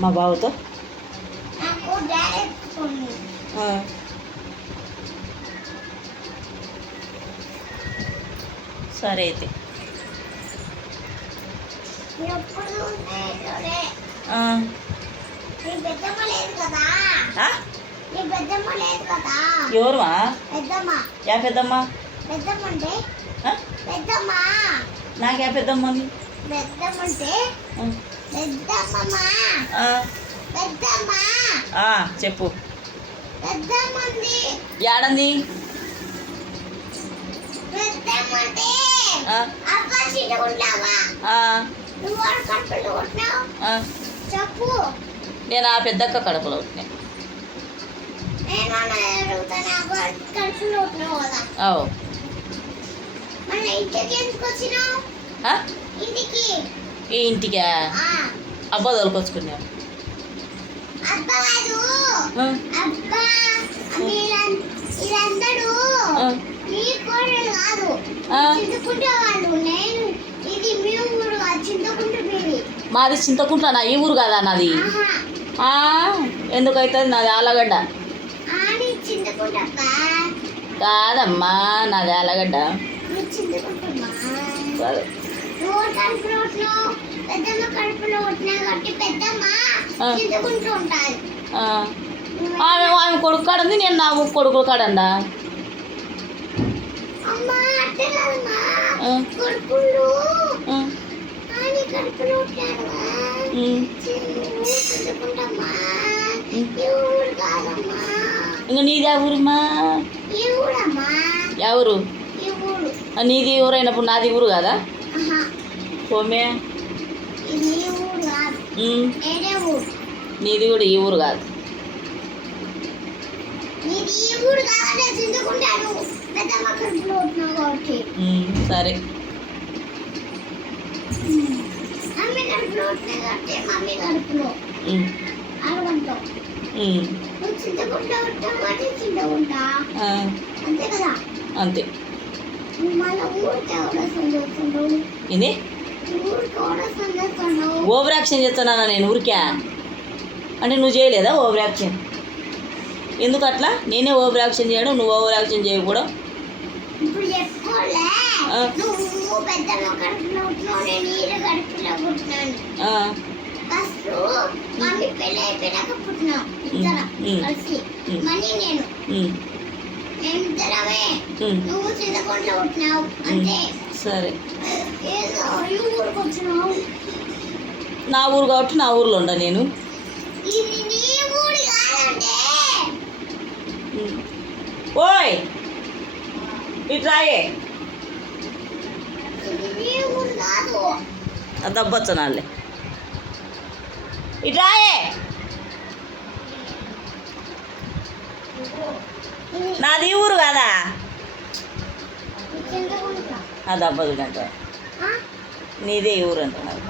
మా బావతో సరే అయితే ఎవరుమా యా పెద్దమ్మ నాకే పెద్దమ్మ చెప్పు యాడంది నేను ఆ పెద్దక్క కడుపులో ఉంటున్నా ఈ ఇంటికా అబ్బా తోలుకొచ్చుకున్నాను మాది చింతకుంట్ల నా ఈ ఊరు కదా నాది ఎందుకైతే నాది ఆలగడ్డ కాదమ్మా నాది ఆలగడ్డ ఆమె కొడుకు కాడుంది నేను నా కొడుకులు కాడండా ఇంకా నీది ఆ ఊరుమా ఎవరు నీది ఊరైనప్పుడు నాది ఊరు కదా పోమే నీది కూడా ఈ ఊరు కాదు సరే అంతే ఇది ఓవర్ యాక్షన్ చేస్తానా నేను ఊరికా అంటే నువ్వు చేయలేదా ఓవర్ యాక్షన్ ఎందుకు అట్లా నేనే ఓవర్ యాక్షన్ చేయడం నువ్వు ఓవర్ యాక్షన్ చేయకూడదు సరే నా ఊరు కాబట్టి నా ఊర్లో ఉండ నేను ఓయ్ ఇట్రాయే దబ్బచ్చనాలే ఇట్రాయే నాది ఊరు కదా అది అబ్బదు అంట నీదే ఊరు అంటున్నారు